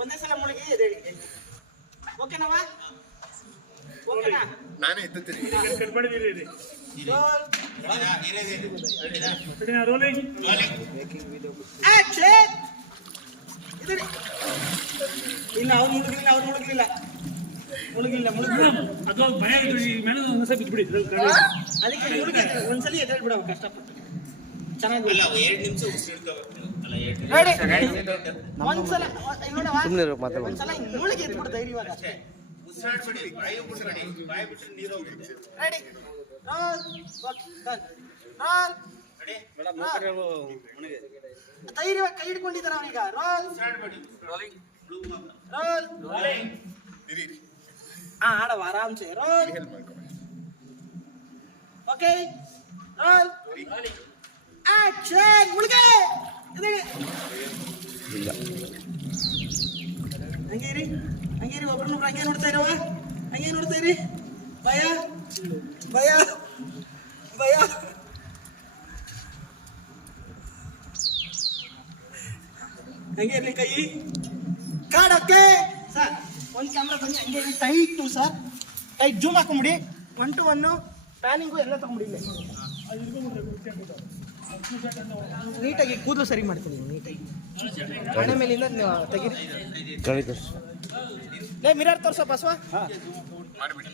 ಒಂದೇ ಸಲ ಮುಳುಗಿ ಓಕೆನವ ಓಕೆನಾ? ನಾನೇ ರೋಲಿಂಗ್ ಆಕ್ಷನ್ ಎದ್ದೇಳಿ ಇಲ್ಲ. ಅವ್ರು ಮುಳುಗಿಲ್ಲ ಅವ್ರು ಮುಳುಗಲಿಲ್ಲ ಮುಳುಗಿಲ್ಲ ಮುಳುಗಿಲ್ಲ. ಅದು ಭಯ ಆಯ್ತು ಈ ಮೆಣಸು ಒಂದ್ಸಲ ಬಿಟ್ಬಿಡಿ. ಅದಕ್ಕೆ ಮುಳುಗಿ ಒಂದ್ಸಲಿ ಎದ್ದೇಳಿ ಬಿಡವು ಕಷ್ಟಪಟ್ಟು. ಎದ್ಬಿಡು ಧೈರ್ಯವಾಗ ಅಷ್ಟೇ. ಉಸಿರಾಡ್ಬೇಡಿ ಬಾಯಿ ಬಿಡ್ಬೇಡಿ ಬಾಯಿ ಬಿಟ್ರೆ ನೀರು ಹೋಗುತ್ತೆ. ರೆಡಿ. ರೋಲ್ ಧೈರ್ಯವಾಗಿ ಕೈ ಹಿಡ್ಕೊಂಡಿದ್ದಾರೆ ಅವನೀಗ ರೋಲ್ ಹಾ ಆಡವ ಆರಾಮ್ಸೆ. Roll okay. ರೋಲ್ ಆಕ್ಷನ್ ಹಂಗೇರಿ ಹಂಗೇರಿ ಒಬ್ರನ್ನೊಬ್ರು ಹಂಗೆ ನೋಡ್ತಾ ಇರವ? ನೋಡ್ತಾ ಇರಿ. ಭಯ? ಭಯ? ಭಯ? ಹಂಗೆ ಇರ್ಲಿ ಕೈ. ಕಾಡಕ್ಕೆ. ಸರ್, ಒಂದು ಕ್ಯಾಮ್ರಾ ಬನ್ನಿ, ಹಂಗೆ ಟೈಟು ಸರ್. ಟೈಟ್ ಜೂಮ್ ಹಾಕೊಂಬಿಡಿ. ಒನ್ ಟು ಒನ್ನು ಪ್ಯಾನಿಂಗು ಎಲ್ಲ ತಗೊಂಬಿಡಿ ಇಲ್ಲೇ. ನೀಟಾಗಿ ಕೂದಲು ಸರಿ ಮಾಡ್ತೀನಿ ನೀಟಾಗಿ. ಹಣೆ ಮೇಲಿಂದ ತೆಗೀರಿ. ಏ ಮಿರರ್ ತೋರ್ಸೋ ಬಸವ. ಮಾಡಿಬಿಡಿ.